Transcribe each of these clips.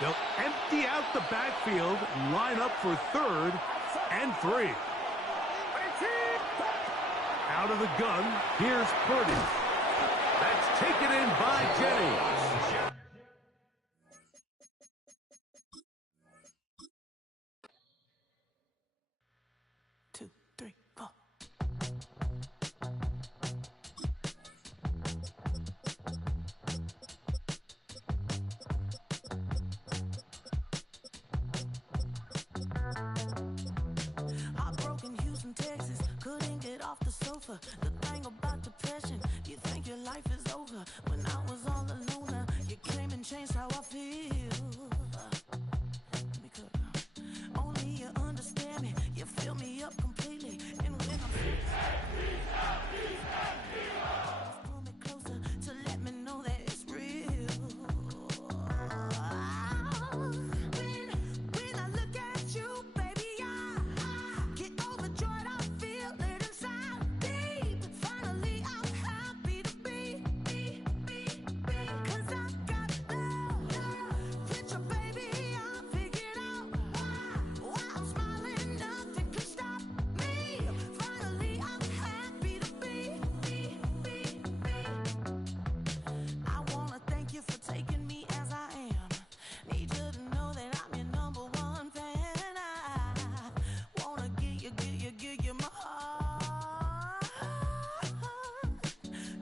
They'll empty out the backfield, line up for 3rd and 3. Out of the gun, here's Purdy. That's taken in by Jennings. 2, 3, 4. Heartbroken Houston, Texas, couldn't get off the sofa. The thing about depression, you think your life is over. When I was all alone, you came and changed how I feel. Let me cook. Only you understand me, you fill me up completely. And when I'm pull me closer to let me know that it's real. When I look at you, baby, I get overjoyed. I feel it inside me. Finally, I'm happy to be. 'Cause I got love. With your baby, I figured out why I'm smiling. Nothing can stop me. Finally, I'm happy to be. I wanna thank you for taking me as I am. Need you to know that I'm your #1 fan. I wanna give you my heart.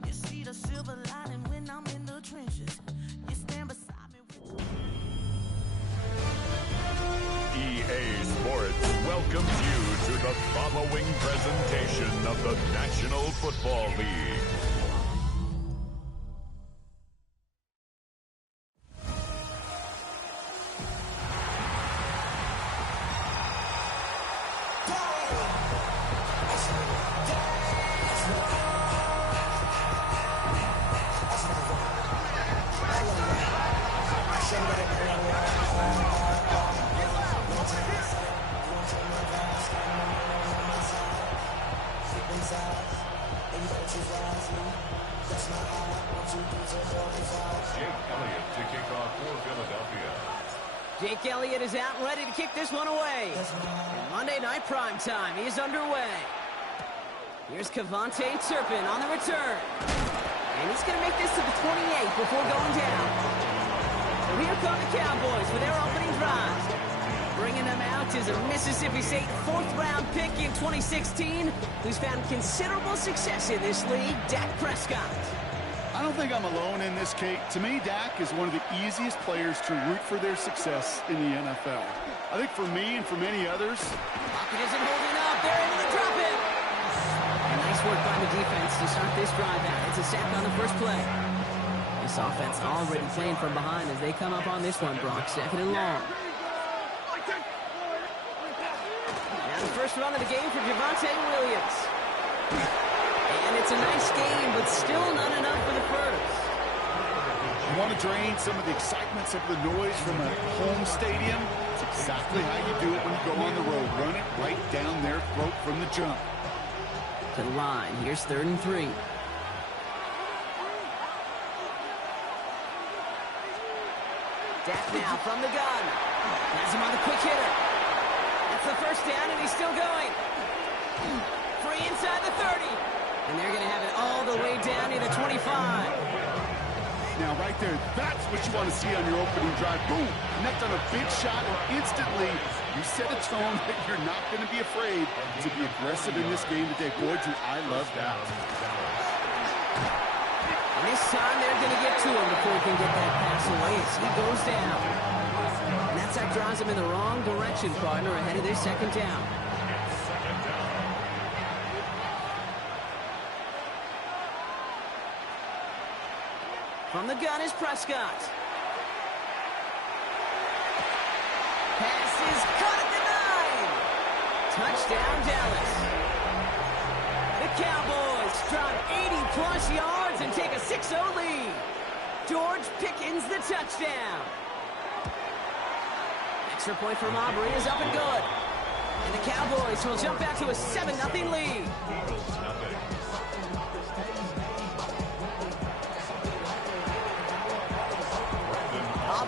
You see the silver lining when I'm in the trenches. You stand beside me with EA Sports welcomes you to the following presentation of the National Football League. Jake Elliott is out and ready to kick this one away. And Monday Night Primetime is underway. Here's Kevontae Turpin on the return. And he's going to make this to the 28 before going down. So here come the Cowboys for their opening drive. Bringing them out is a Mississippi State 4th-round pick in 2016 who's found considerable success in this league, Dak Prescott. I don't think I'm alone in this, Kate. To me, Dak is one of the easiest players to root for their success in the NFL. I think for me and for many others... Pocket isn't holding up. They're able to drop it. And nice work by the defense to start this drive out. It's a sack on the first play. This offense already playing from behind as they come up on this one, Brock. 2nd and long. Now the first run of the game for Javonte Williams. And it's a nice game, but still not enough for the first. You want to drain some of the excitement, some of the noise from a home stadium? It's exactly how you do it when you go on the road. Run it right down their throat from the jump. To the line. Here's 3rd and 3. Dak now from the gun. Has him on the quick hitter. That's the first down, and he's still going. Free inside the 30. And they're going to have it all the way down near the 25. Now, right there, that's what you want to see on your opening drive. Boom! Connect on a big shot, and instantly you set a tone that you're not going to be afraid to be aggressive in this game today. Boy, do I love that. And this time they're going to get to him before he can get that pass away as he goes down. And that's how drives him in the wrong direction, partner, ahead of their 2nd down. From the gun is Prescott. Pass is caught at the 9. Touchdown, Dallas. The Cowboys drop 80-plus yards and take a 6-0 lead. George Pickens the touchdown. Extra point from Aubrey is up and good. And the Cowboys will jump out to a 7-0 lead.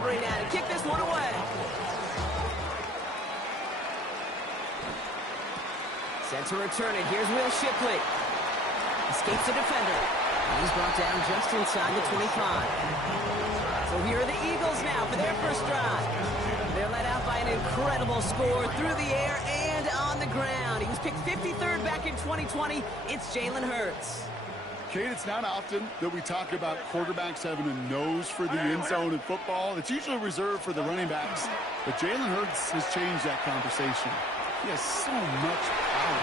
celebrate at it. Kick this one away. Set to return it. Here's Will Shipley. Escapes the defender. And he's brought down just inside the 25. So here are the Eagles now for their first drive. They're led out by an incredible score through the air and on the ground. He was picked 53rd back in 2020. It's Jalen Hurts. Kate, it's not often that we talk about quarterbacks having a nose for the end zone in football. It's usually reserved for the running backs. But Jalen Hurts has changed that conversation. He has so much power,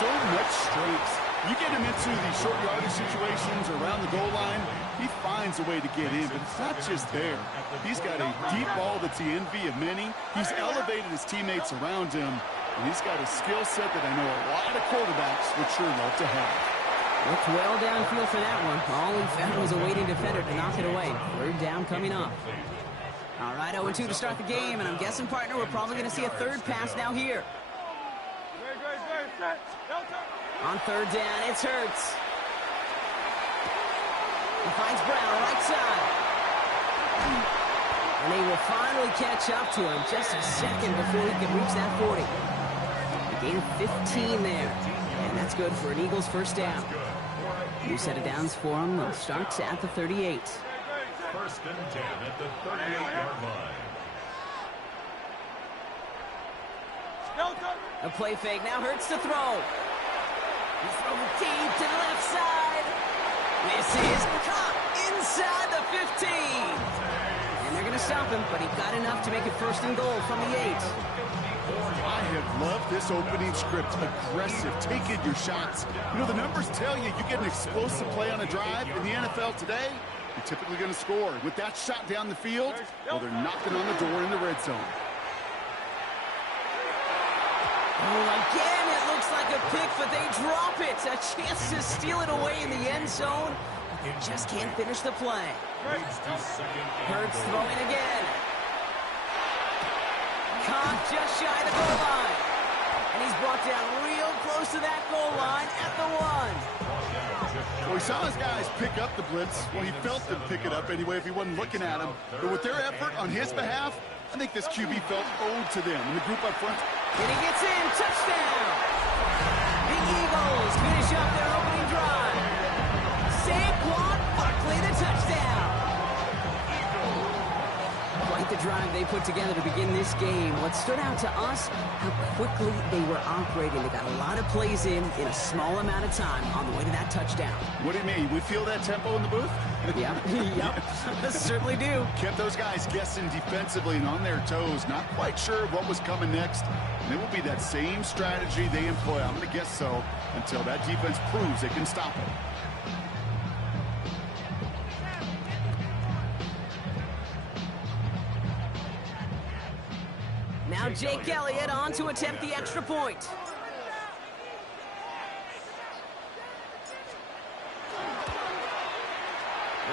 so much strength. You get him into these short yardage situations or around the goal line, he finds a way to get in, but it's not just there. He's got a deep ball that's the envy of many. He's elevated his teammates around him, and he's got a skill set that I know a lot of quarterbacks would sure love to have. Looked well downfield for that one. All he found was a waiting defender to knock it away. Third down coming up. All right, 0-2 to start the game, and I'm guessing, partner, we're probably going to see a third pass now here. On third down, it's Hurts. He finds Brown, right side. And they will finally catch up to him just a second before he can reach that 40. A gain of 15 there. And that's good for an Eagles first down. New set of downs for him. They'll start at the 38. First and 10 at the 38-yard line. A play fake. Now Hurts to throw. He's throwing deep to the left side. This is caught inside the 15. And they're going to stop him, but he got enough to make it first and goal from the 8. I have loved this opening script. Aggressive, taking your shots. You know, the numbers tell you get an explosive play on a drive. In the NFL today, you're typically going to score. With that shot down the field, well, they're knocking on the door in the red zone. Oh, again, it looks like a pick, but they drop it. A chance to steal it away in the end zone. They just can't finish the play. Hurts throwing again. Caught just shy of the goal line. And he's brought down real close to that goal line at the 1. Well, he saw his guys pick up the blitz. Well, he felt them pick it up anyway if he wasn't looking at him. But with their effort on his behalf, I think this QB felt owed to them. And the group up front. And he gets in. Touchdown. The Eagles finish up their opening drive. Saquon Barkley, the touchdown. Quite the drive they put together to begin this game. What stood out to us, how quickly they were operating. They got a lot of plays in a small amount of time on the way to that touchdown. What do you mean? We feel that tempo in the booth? Yep. Certainly do. Kept those guys guessing defensively and on their toes, not quite sure what was coming next. And it will be that same strategy they employ, I'm going to guess so, until that defense proves they can stop it. Now Jake Elliott on to attempt the extra point.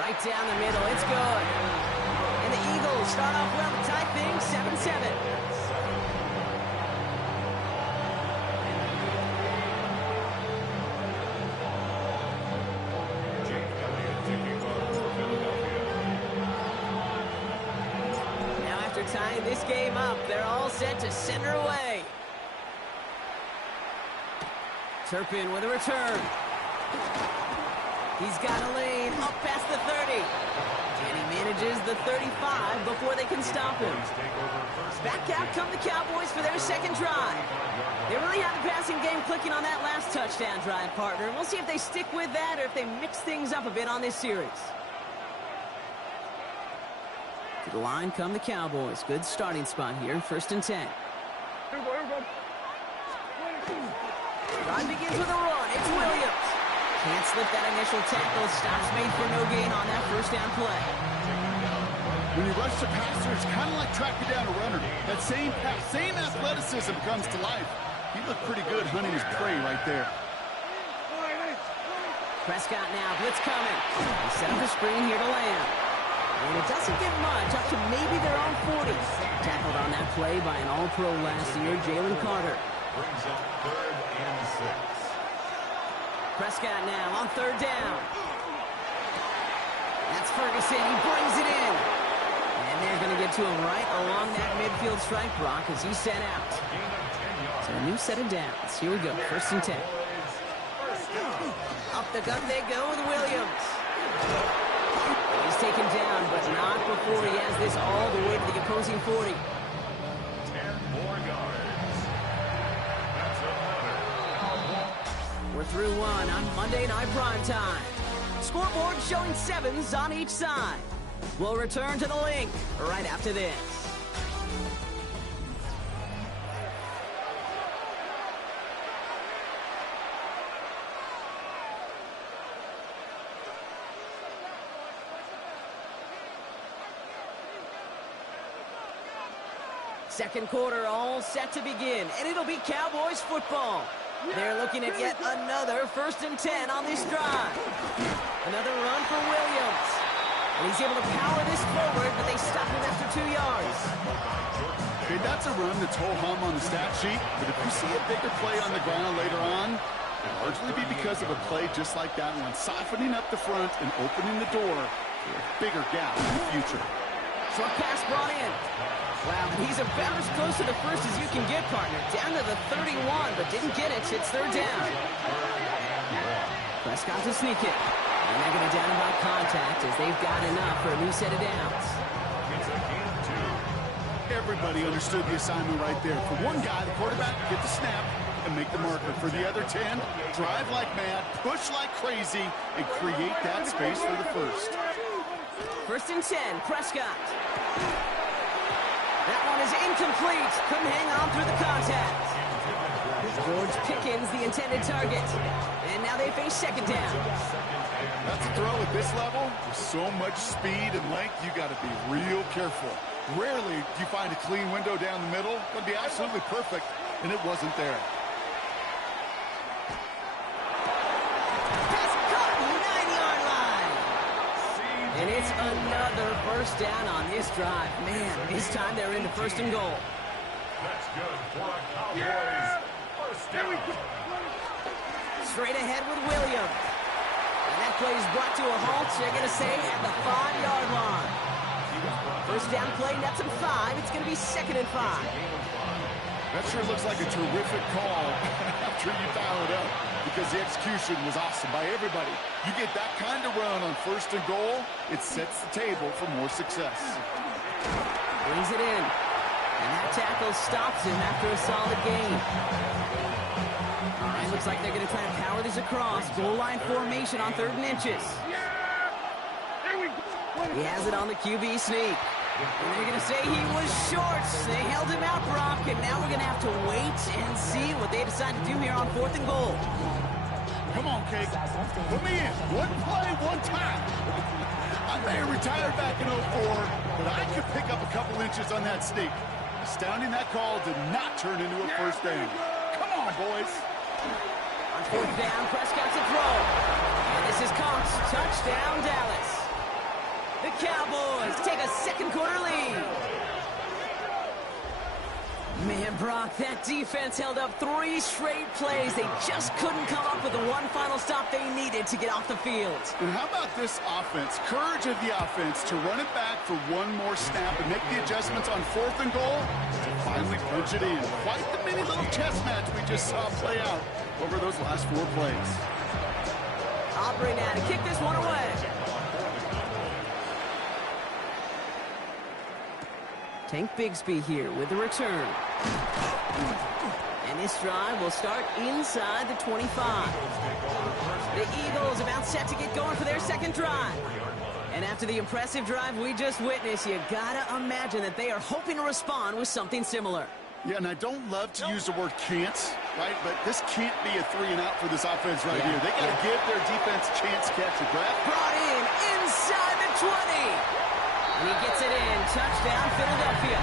Right down the middle, it's good. And the Eagles start off well to tie things 7-7. Now after tying this game up, they're all set to send her away. Turpin with a return. He's got a lane up past the 30. And he manages the 35 before they can stop him. Back out come the Cowboys for their second drive. They really have the passing game clicking on that last touchdown drive, partner. We'll see if they stick with that or if they mix things up a bit on this series. To the line come the Cowboys. Good starting spot here, 1st and 10. Drive begins with a run. It's Williams. Can't slip that initial tackle. Stops made for no gain on that first down play. When you rush the passer, it's kind of like tracking down a runner. That same pass, same athleticism comes to life. He looked pretty good hunting his prey right there. Prescott now, blitz coming. He set up a screen here to land. And it doesn't get much, up to maybe their own 40. Tackled on that play by an All-Pro last year, Jalen Carter. Brings up 3rd and 6. Prescott now on 3rd down. That's Ferguson. He brings it in. And they're going to to him right along that midfield strike, Brock, as he's sent out. So a new set of downs. Here we go, 1st and 10. Up the gut they go with Williams. He's taken down, but not before he has this all the way to the opposing 40. 10 more yards. That's another. We're through one on Monday Night Primetime. Scoreboard showing 7s on each side. We'll return to the link right after this. Second quarter all set to begin, and it'll be Cowboys football. They're looking at yet another 1st and 10 on this drive. Another run for Williams. And he's able to power this forward, but they stop him after 2 yards. Okay, that's a run that's ho-hum on the stat sheet, but if you see a bigger play on the ground later on, it'll largely be because of a play just like that one, softening up the front and opening the door for a bigger gap in the future. Short pass brought in. Wow, and he's about as close to the 1st as you can get, partner. Down to the 31, but didn't get it. It's 3rd down. Prescott to sneak it. And they're going to down about contact as they've got enough for a new set of downs. Everybody understood the assignment right there. For one guy, the quarterback, get the snap and make the marker. For the other 10, drive like mad, push like crazy, and create that space for the 1st. 1st and 10, Prescott. That one is incomplete. Couldn't hang on through the contact. George Pickens, the intended target. And now they face 2nd down. That's a throw at this level. With so much speed and length, you got to be real careful. Rarely do you find a clean window down the middle. It would be absolutely perfect, and it wasn't there. Pass caught, 9-yard line. And it's another 1st down on this drive. Man, this time they're into 1st and goal. That's good for a Cowboys 1st down. Straight ahead with Williams. And that play is brought to a halt, they're going to say, at the 5-yard line. 1st down play, nets him 5. It's going to be 2nd and 5. That sure looks like a terrific call after you dial it up, because the execution was awesome by everybody. You get that kind of run on 1st and goal, it sets the table for more success. Brings it in. And that tackle stops him after a solid gain. All right, looks like they're going to try to power this across. Goal line formation on 3rd and inches. He has it on the QB sneak. And they're going to say he was short. They held him out, Brock, and now we're going to have to wait and see what they decide to do here on 4th and goal. Come on, Cake. Put me in. One play, one time. I may have retired back in 04, but I could pick up a couple inches on that sneak. Astounding that call did not turn into a 1st down. Come on, boys. On 4th down, Prescott's a throw. And this is caught. Touchdown, Dallas. The Cowboys take a 2nd quarter lead. Man, Brock, that defense held up 3 straight plays. They just couldn't come up with the one final stop they needed to get off the field. And how about this offense? Courage of the offense to run it back for one more snap and make the adjustments on 4th and goal to finally punch it in. Quite the mini little chess match we just saw play out over those last 4 plays. Aubrey now to kick this one away. Tank Bigsby here with the return. And this drive will start inside the 25. The Eagles about set to get going for their 2nd drive. And after the impressive drive we just witnessed, you gotta imagine that they are hoping to respond with something similar. Yeah, and I don't love to use the word can't, right? But this can't be a 3 and out for this offense right here. They got to give their defense a chance to catch a breath. Brought in inside the 20. And he gets it in. Touchdown, Philadelphia.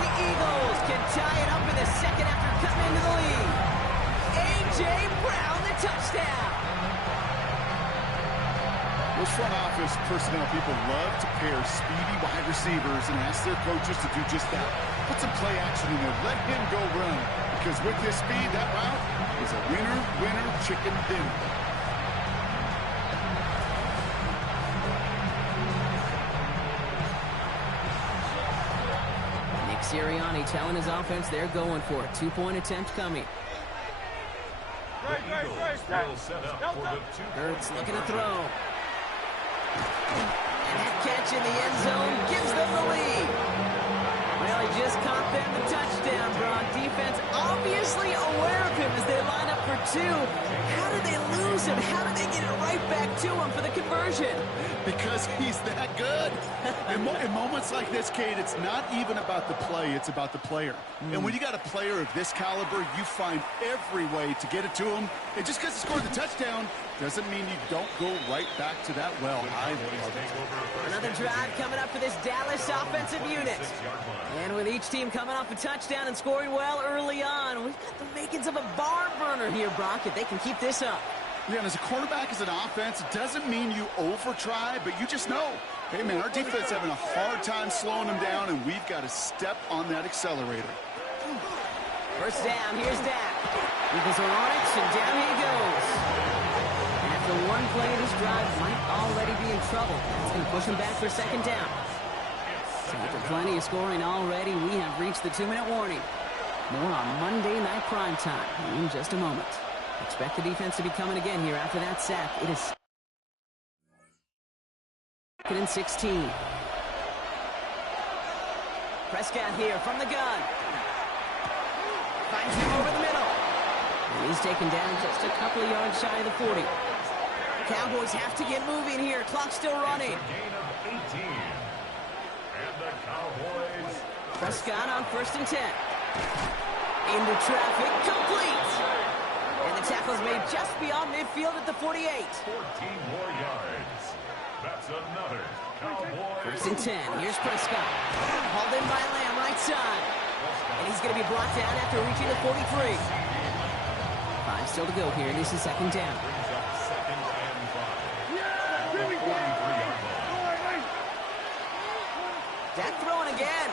The Eagles can tie it up in the 2nd after cutting into the lead. A.J. Brown, the touchdown. Those front office personnel people love to pair speedy wide receivers and ask their coaches to do just that. Put some play action in there. Let him go run. Because with his speed, that route is a winner, winner, chicken dinner. Sirianni telling his offense they're going for it. 2-point attempt coming. Hurts looking to throw. And that catch in the end zone gives them the lead. Well, he just caught them the touchdown, Brock. Defense obviously aware of him as they line up for two. How did they lose him? How did they get it right back to him for the conversion? Because he's that good. In moments like this, Kate, it's not even about the play, it's about the player. And when you got a player of this caliber, you find every way to get it to him. And just because he scored the touchdown doesn't mean you don't go right back to that well. I love it. Another drive coming up for this Dallas offensive unit. And with each team coming off a touchdown and scoring well early on, we've got the makings of a barn burner here, Brock, if they can keep this up. Yeah, and as a quarterback, as an offense, it doesn't mean you over-try, but you just know, hey, man, our defense is having a hard time slowing them down, and we've got to step on that accelerator. First down, here's Dak. Eagles are on it, and down he goes. And after one play, this drive might already be in trouble. That's going to push him back for second down. So after plenty of scoring already, we have reached the 2-minute warning. More on Monday Night Primetime in just a moment. Expect the defense to be coming again here after that sack. It is 2nd and 16. Prescott here from the gun. Finds him over the middle. And he's taken down just a couple of yards shy of the 40. Cowboys have to get moving here. Clock still running. Gain of 18. And the Cowboys. Prescott on 1st and 10. Into traffic, complete. And the tackle's made just beyond midfield at the 48. 14 more yards. That's another Cowboys. 1st and 10. Here's Prescott. Hauled in by Lamb, right side. And he's going to be brought down after reaching the 43. 5 still to go here. This is second down. Brings up second and 5. At the 43-yard line. Dak throwing again.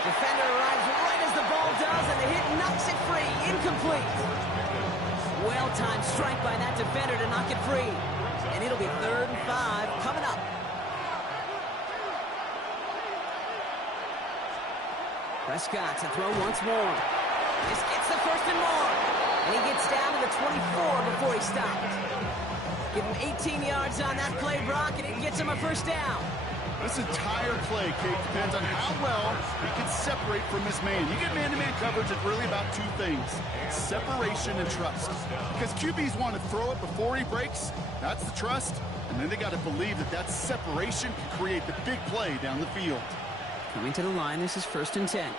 Defender arrives right as the ball does, and the hit knocks it free. Incomplete. Well-timed strike by that defender to knock it free. And it'll be 3rd and 5 coming up. Prescott to throw once more. This gets the 1st and more. And he gets down to the 24 before he stopped. Give him 18 yards on that play, Brock, and it gets him a 1st down. This entire play, Kate, depends on how well he can separate from his man. You get man-to-man coverage, it's really about two things, separation and trust. Because QBs want to throw it before he breaks, that's the trust, and then they got to believe that that separation can create the big play down the field. Coming to the line, this is 1st and 10.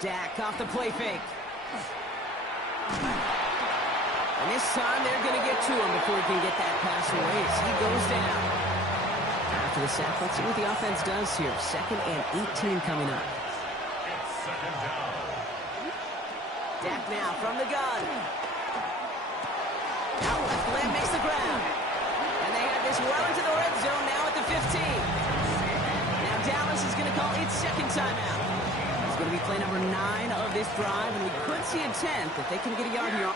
Dak off the play fake. And this time they're going to get to him before he can get that pass away as he goes down. After the sack, let's see what the offense does here. 2nd and 18 coming up. It's second down. Dak now from the gun. Out left, Lamb makes the grab. And they have this well into the red zone now at the 15. Now Dallas is going to call its second timeout. It's going to be play number 9 of this drive, and we could see a 10th if they can get a yard here.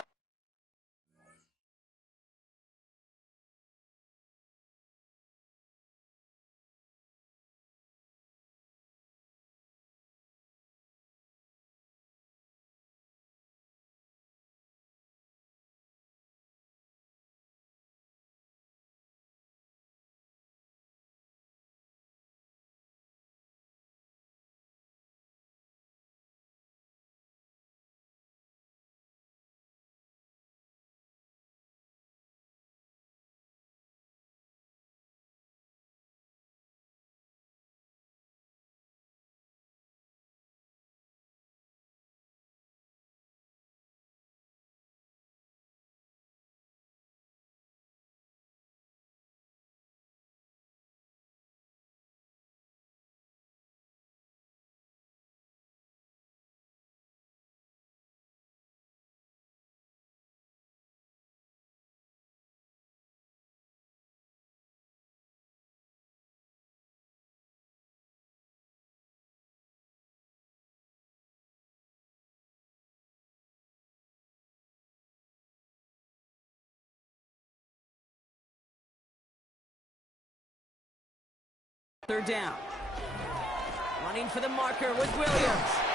Third down. Running for the marker with Williams.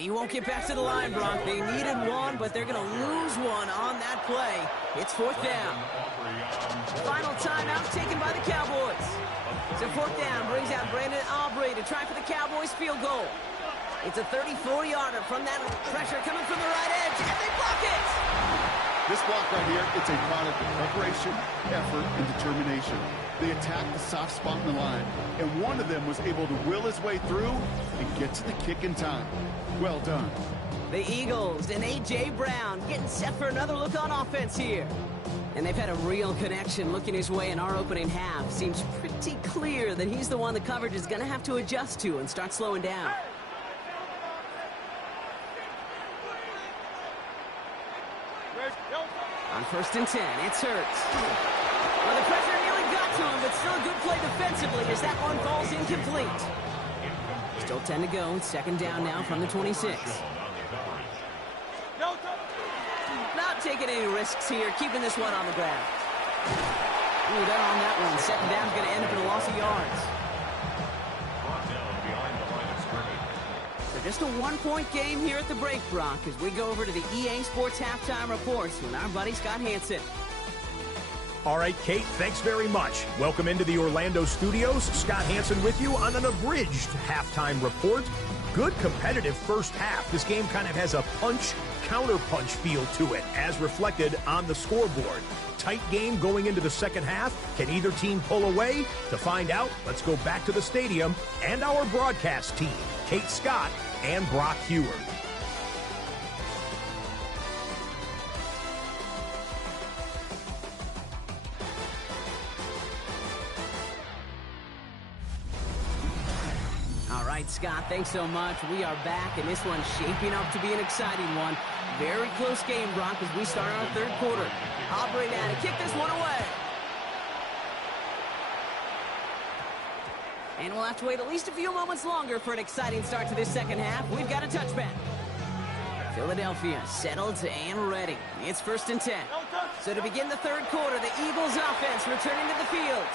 He won't get back to the line, Brock. They needed one, but they're going to lose one on that play. It's fourth down. Final timeout taken by the Cowboys. So fourth down brings out Brandon Aubrey to try for the Cowboys field goal. It's a 34-yarder from that pressure coming from the right edge, and they block it! This block right here, it's a product of preparation, effort, and determination. They attacked the soft spot in the line, and one of them was able to will his way through and get to the kick in time. Well done. The Eagles and A.J. Brown getting set for another look on offense here. And they've had a real connection looking his way in our opening half. Seems pretty clear that he's the one the coverage is going to have to adjust to and start slowing down. On 1st and 10, it's Hurts. Well, the pressure nearly got to him, but still a good play defensively as that one falls incomplete. Still 10 to go. Second down now from the 26. Not taking any risks here, keeping this one on the ground. Ooh, they're on that one. Second down's going to end up in a loss of yards. So just a one-point game here at the break, Brock, as we go over to the EA Sports Halftime Reports with our buddy Scott Hanson. All right, Kate, thanks very much. Welcome into the Orlando studios. Scott Hanson with you on an abridged halftime report. Good competitive first half. This game kind of has a punch-counter-punch feel to it, as reflected on the scoreboard. Tight game going into the second half. Can either team pull away? To find out, let's go back to the stadium and our broadcast team, Kate Scott and Brock Huard. All right, Scott, thanks so much. We are back, and this one's shaping up to be an exciting one. Very close game, Brock, as we start our third quarter. Aubrey now to kick this one away. And we'll have to wait at least a few moments longer for an exciting start to this second half. We've got a touchback. Philadelphia settled and ready. It's 1st and 10. So to begin the third quarter, the Eagles offense returning to the field.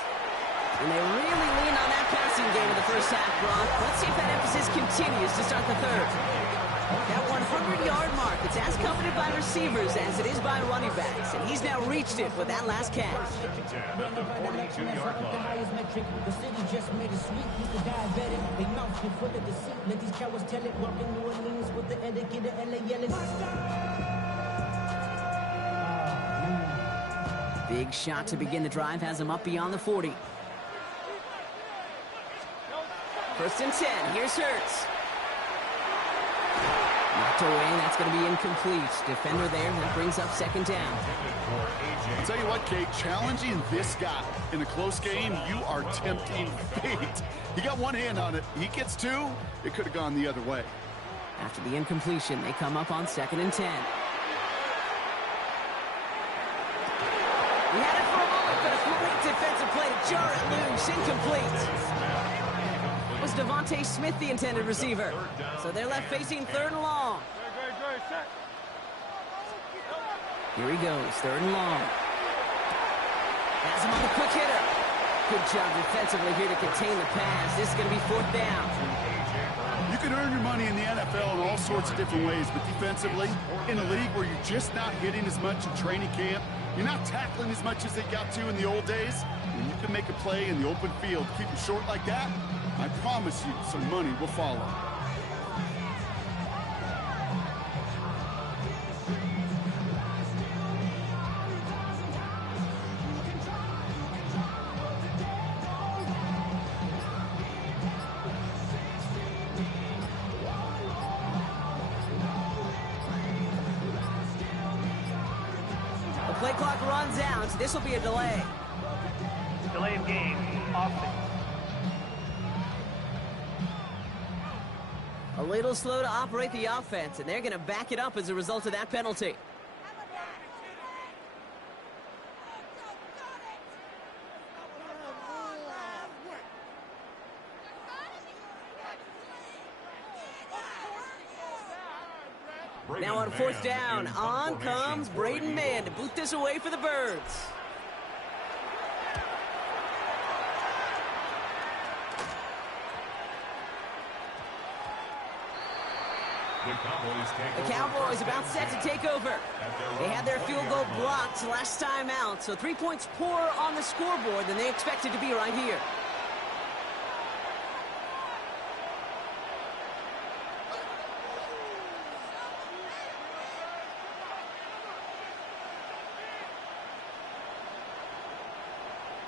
And they really lean on that passing game in the first half, Brock. Let's see if that emphasis continues to start the third. That 100-yard mark, it's as coveted by receivers as it is by running backs. And he's now reached it with that last catch. Big shot to begin the drive has him up beyond the 40. 1st and 10. Here's Hurts. Knocked away. That's going to be incomplete. Defender there. That brings up second down. I'll tell you what, Kate, challenging this guy in a close game, you are tempting fate. He got one hand on it. He gets two. It could have gone the other way. After the incompletion, they come up on 2nd and 10. He had it for a moment, but a great defensive play to jar it loose. Incomplete. Was Devontae Smith the intended receiver? So they're left facing 3rd and long. Here he goes, 3rd and long. Has him on the quick hitter. Good job defensively here to contain the pass. This is going to be 4th down. You can earn your money in the NFL in all sorts of different ways, but defensively, in a league where you're just not hitting as much in training camp, you're not tackling as much as they got to in the old days, when you can make a play in the open field, keep it short like that, I promise you some money will follow. The play clock runs out. This will be a delay. Delay of game, offense. A little slow to operate the offense, and they're going to back it up as a result of that penalty. Now on 4th down, on comes Braden Mann to boot this away for the Birds. The Cowboys about set to take over. They had their field goal blocked last time out, so 3 points poorer on the scoreboard than they expected to be right here.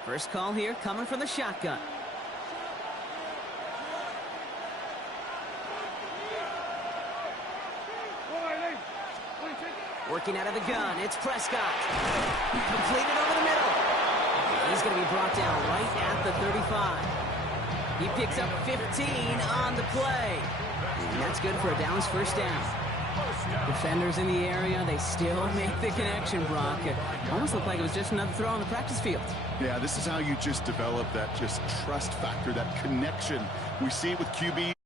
First call here coming from the shotgun. Working out of the gun, it's Prescott. Completed over the middle. He's going to be brought down right at the 35. He picks up 15 on the play. And that's good for a Dallas first down. Defenders in the area, they still make the connection, Brock. It almost looked like it was just another throw on the practice field. Yeah, this is how you just develop that just trust factor, that connection. We see it with QB.